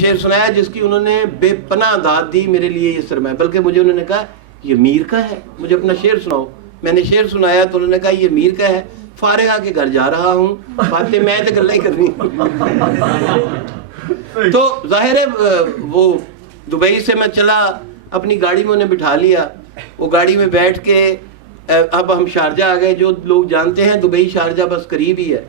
شعر سنایا جس کی انہوں نے بے پناہ داد دی میرے لیے یہ سرمایہ، بلکہ مجھے انہوں نے کہا یہ میر کا ہے، مجھے اپنا شعر سناؤ. میں نے شعر سنایا تو انہوں نے کہا یہ میر کا ہے، فارغ آ کے گھر جا رہا ہوں، باتیں میں تو گلیں کرنی. تو ظاہر ہے وہ دبئی سے میں چلا، اپنی گاڑی میں انہیں بٹھا لیا، وہ گاڑی میں بیٹھ کے اب ہم شارجہ آ گئے. جو لوگ جانتے ہیں دبئی شارجہ بس قریب ہی ہے،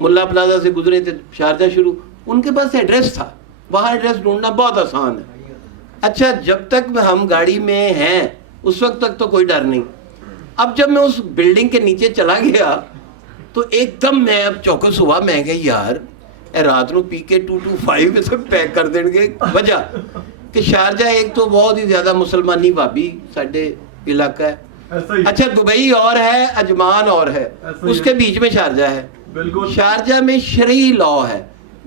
ملا پلازا سے گزرے تھے شارجہ شروع. ان کے پاس ایڈریس تھا، وہاں ایڈریس ڈھونڈنا بہت آسان ہے. اچھا جب تک ہم گاڑی میں ہیں اس وقت تک تو کوئی ڈر نہیں. اب جب میں اس بلڈنگ کے نیچے چلا گیا تو ایک دم میں اب چوکس ہوا. میں کہ یار رات نو پی کے 225 میں سب پیک کر دیں گے. وجہ کہ شارجہ ایک تو بہت ہی زیادہ مسلمانی بھابی ساڈے علاقہ ہے. اچھا دبئی اور ہے، عجمان اور ہے، اس کے بیچ میں شارجہ ہے. شارجہ میں شرعی لاء ہے،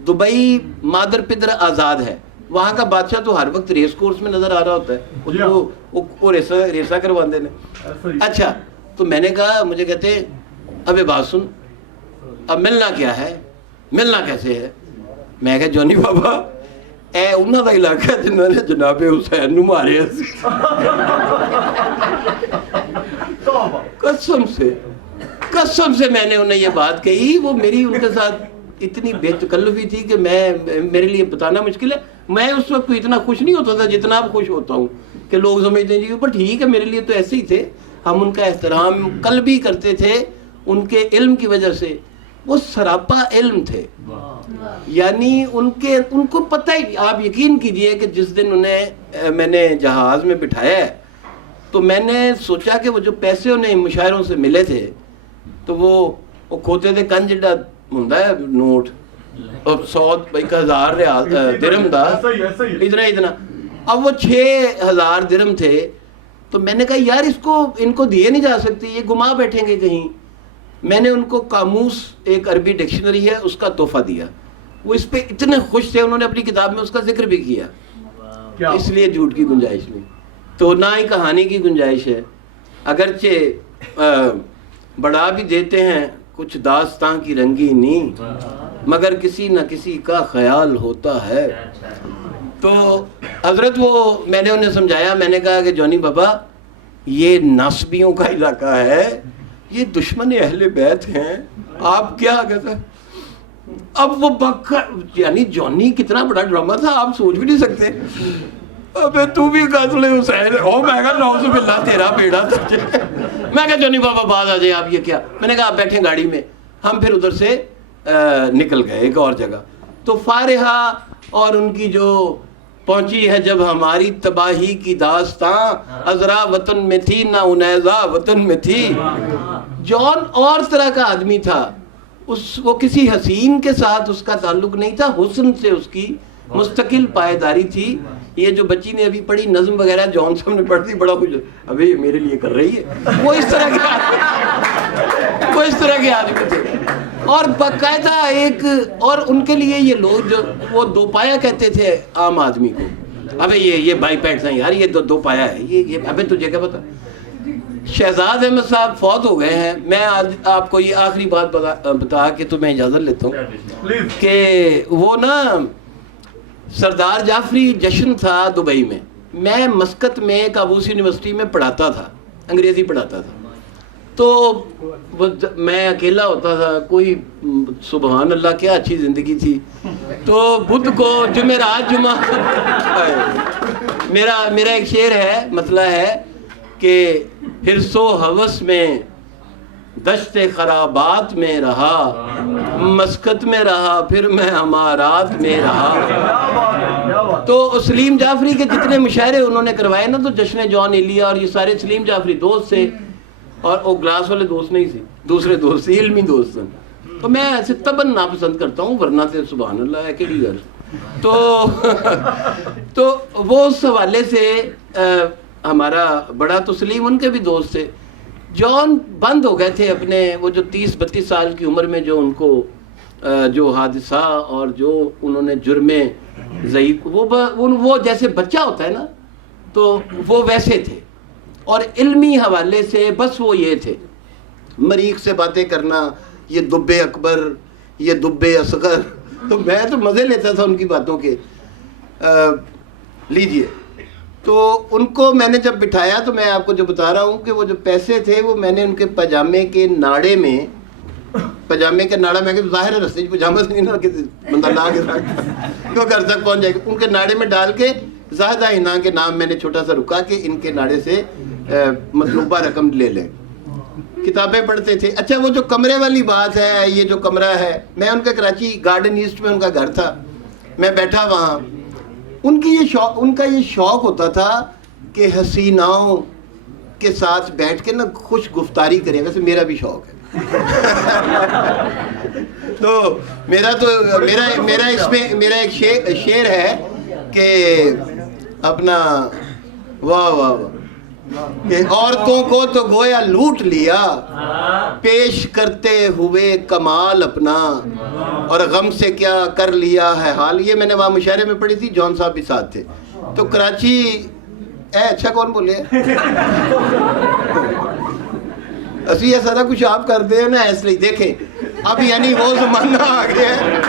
دبئی مادر پدر آزاد ہے. وہاں کا بادشاہ تو ہر وقت ریس کورس میں نظر آ رہا ہوتا ہے، وہ ریسا کرواندے نے. اچھا تو میں نے کہا، مجھے کہتے ابے بات سن، اب ملنا کیا ہے، ملنا کیسے ہے. میں کہا جونی بابا اے انہوں کا علاقہ جنہوں نے جناب حسین نو مارے. قسم سے میں نے انہیں یہ بات کہی. وہ میری ان کے ساتھ اتنی بے تکلفی تھی کہ میرے لیے بتانا مشکل ہے. میں اس وقت اتنا خوش نہیں ہوتا تھا جتنا اب خوش ہوتا ہوں کہ لوگ سمجھتے ہیں جی پر ٹھیک ہے. میرے لیے تو ایسے ہی تھے. ہم ان کا احترام قلبی کرتے تھے ان کے علم کی وجہ سے. وہ سراپا علم تھے، یعنی ان کو پتہ ہی. آپ یقین کیجئے کہ جس دن میں نے جہاز میں بٹھایا ہے تو میں نے سوچا کہ وہ جو پیسے انہیں مشاعروں سے ملے تھے تو وہ کھوتے تھے کنج جڑا ہوندا ہے نوٹ 100 ریال درہم دا اتنا. اب وہ 6000 درہم تھے. تو میں نے کہا یار ان کو دیے نہیں جا سکتے، یہ گما بیٹھیں گے کہیں. میں نے ان کو قاموس، ایک عربی ڈکشنری ہے، اس کا تحفہ دیا. وہ اس پہ اتنے خوش تھے، انہوں نے اپنی کتاب میں اس کا ذکر بھی کیا. اس لیے جھوٹ کی گنجائش نہیں، تو نہ ہی کہانی کی گنجائش ہے. اگرچہ بڑھا بھی دیتے ہیں کچھ داستان کی رنگینی، مگر کسی نہ کسی کا خیال ہوتا ہے. تو حضرت میں نے انہیں سمجھایا. میں نے کہا کہ جونی بابا یہ ناسبیوں کا علاقہ ہے، یہ دشمن اہل بیت ہیں، آپ کیا کہتے ہیں. اب وہ یعنی جونی کتنا بڑا ڈرامہ تھا آپ سوچ بھی نہیں سکتے. ابے تو بھی قاتل حسین ہو. میں کہا نعوذ باللہ تیرا بیڑا تجھے. میں کہا جونی بابا بعد آ جائیں آپ. یہ کیا؟ میں نے کہا آپ بیٹھیں گاڑی میں. ہم پھر ادھر سے نکل گئے ایک اور جگہ. تو فارحہ اور ان کی جو پہنچی ہے جب ہماری تباہی کی داستان، عذرا وطن میں تھی نہ انیزہ وطن میں تھی. جون اور طرح کا آدمی تھا. وہ کسی حسین کے ساتھ اس کا تعلق نہیں تھا، حسن سے اس کی مستقل پائیداری تھی. یہ جو بچی نے ابھی پڑھی نظم وغیرہ جون صاحب نے پڑھتی بڑا کچھ ابھی یہ میرے لیے کر رہی ہے. وہ اس طرح کے آدمی تھے. اور باقاعدہ اور ان کے لیے یہ لوگ جو وہ دو پایا کہتے تھے عام آدمی کو. ابے یہ بائی پیٹس ہیں یار، یہ دو پایا ہے یہ. ابے تجھے کیا پتا. شہزاد احمد صاحب فوت ہو گئے ہیں. میں آج آپ کو یہ آخری بات بتا کے تو میں اجازت لیتا ہوں کہ وہ نا سردار جعفری جشن تھا دبئی میں. میں مسقط میں کابوس یونیورسٹی میں پڑھاتا تھا، انگریزی پڑھاتا تھا. تو میں اکیلا ہوتا تھا. کوئی سبحان اللہ کیا اچھی زندگی تھی. تو بدھ کو جمعرات جمعہ میرا ایک شعر ہے، مسئلہ ہے کہ حرص و ہوس میں دشت خرابات میں رہا، مسقط میں رہا پھر میں امارات میں رہا. تو سلیم جعفری کے جتنے مشاعرے انہوں نے کروائے نا، تو جشن جون ایلیا اور یہ سارے سلیم جعفری دوست تھے. اور وہ گلاس والے دوست نہیں تھے، دوسرے دوست تھے، علمی دوست ہیں. تو میں ایسے تباً ناپسند کرتا ہوں، ورنہ سے سبحان اللہ ہے کہ تو وہ اس حوالے سے ہمارا بڑا تو سلیم ان کے بھی دوست تھے. جون بند ہو گئے تھے اپنے وہ جو 30-32 سال کی عمر میں جو ان کو جو حادثہ اور جو انہوں نے جرم ضعیف وہ جیسے بچہ ہوتا ہے نا تو وہ ویسے تھے. اور علمی حوالے سے بس وہ یہ تھے، مریخ سے باتیں کرنا، یہ دب اکبر، یہ دب اصغر. تو میں تو مزے لیتا تھا ان کی باتوں کے. لیجئے. تو ان کو میں نے جب بٹھایا تو میں آپ کو جو بتا رہا ہوں کہ وہ جو پیسے تھے وہ میں نے ان کے پاجامے کے ناڑے میں, پاجامے کا ناڑا, میں کہ ظاہر ہے رستے پاجامہ سے نہیں نا کہ بندہ لا کے تو گھر تک پہنچ جائے گا, ان کے ناڑے میں ڈال کے زاہدہ ہنا کے نام میں نے چھوٹا سا رکا کہ ان کے ناڑے سے مطلوبہ رقم لے لیں. کتابیں پڑھتے تھے. اچھا وہ جو کمرے والی بات ہے, یہ جو کمرہ ہے, میں ان کا کراچی گارڈن ایسٹ میں ان کا گھر تھا, میں بیٹھا وہاں. ان کا یہ شوق ہوتا تھا کہ حسیناؤں کے ساتھ بیٹھ کے نا خوش گفتاری کریں. ویسے میرا بھی شوق ہے. تو میرا ایک شعر ہے کہ اپنا واہ واہ واہ کہ عورتوں کو تو گویا لوٹ لیا پیش کرتے ہوئے کمال اپنا, اور غم سے کیا کر لیا ہے حال. یہ میں نے وہاں مشاعرے میں پڑھی تھی, جون صاحب بھی ساتھ تھے. تو کراچی اچھا کون بولے اسی یہ سارا کچھ آپ کرتے ہیں نا, اس لیے دیکھیں اب یعنی وہ زمانہ آ گیا ہے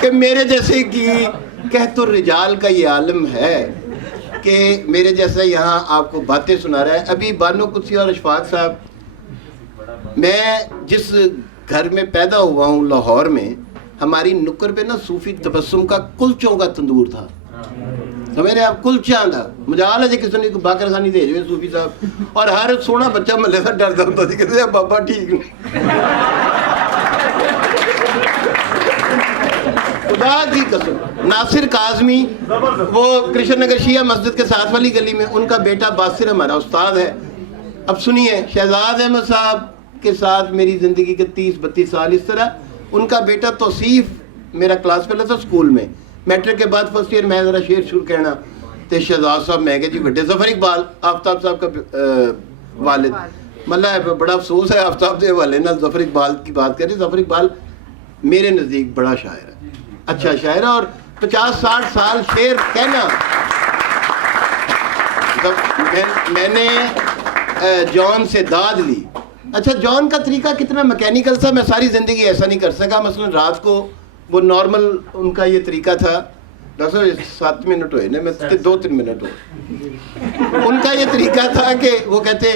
کہ میرے جیسے کی کہت الرجال کا یہ عالم ہے کہ میرے جیسا یہاں آپ کو باتیں سنا رہا ہے. ابھی بانو قدسی اور اشفاق صاحب, میں جس گھر میں پیدا ہوا ہوں لاہور میں, ہماری نکر پہ نا صوفی تبسم کا کلچوں کا تندور تھا. سمجھ رہے آپ, کلچا تھا. مجال ہے جی کسی نے باقر خانی دے جو صوفی صاحب, اور ہر سونا بچہ محلے سے ڈرتا ہوتا تھی کہ بابا ٹھیک نہیں. خدا کی قسم, ناصر کاظمی وہ کرشن نگر شیعہ مسجد کے ساتھ والی گلی میں, ان کا بیٹا باسر ہمارا استاد ہے. اب سنیے, شہزاد احمد صاحب کے ساتھ میری زندگی کے 30-32 سال اس طرح. ان کا بیٹا توصیف میرا کلاس پہلا تھا سکول میں, میٹرک کے بعد فرسٹ ایئر میں ذرا شعر شروع کہنا تے شہزاد صاحب میں کہ جی بڑے ظفر اقبال آفتاب صاحب کا والد. مطلب بڑا افسوس ہے آفتاب سے والے نا ظفر اقبال کی بات کریں. ظفر اقبال میرے نزدیک بڑا شاعر ہے, اچھا شاعر ہے, اور 50-60 سال شعر کہنا. میں نے جون سے داد لی. اچھا جون کا طریقہ کتنا میکینیکل تھا, میں ساری زندگی ایسا نہیں کر سکا. مثلا رات کو وہ نارمل ان کا یہ طریقہ تھا, 7 منٹ ہوئے نا, میں 2-3 منٹ ہوئے. ان کا یہ طریقہ تھا کہ وہ کہتے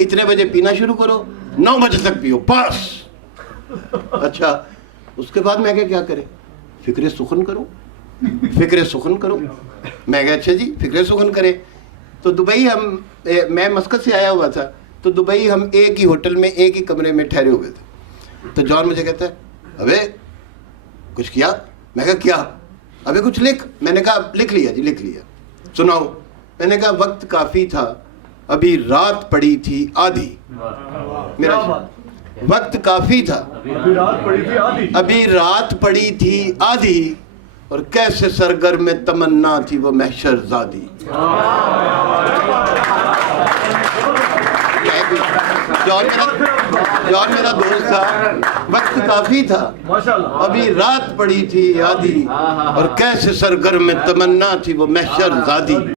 اتنے بجے پینا شروع کرو, 9 بجے تک پیو بس. اچھا اس کے بعد میں کیا کریں, فکر سخن کرو, فکر سخن کرو. میں کہا اچھا جی فکر سخن کرے. تو دبئی میں مسقط سے آیا ہوا تھا, تو دبئی ہم ایک ہی ہوٹل میں ایک ہی کمرے میں ٹھہرے ہوئے تھے. تو جان مجھے کہتا ہے ابے کچھ کیا؟ میں کہا کیا؟ ابے کچھ لکھ. میں نے کہا لکھ لیا جی لکھ لیا. سناؤ. میں نے کہا وقت کافی تھا ابھی رات پڑی تھی آدھی. میرا وقت کافی تھا ابھی رات پڑی تھی آدھی, اور کیسے سرگرم میں تمنا تھی وہ محشر زادی. جان میرا دوست تھا. وقت کافی تھا ابھی رات پڑی تھی آدھی, اور کیسے سرگرم میں تمنا تھی وہ محشر زادی.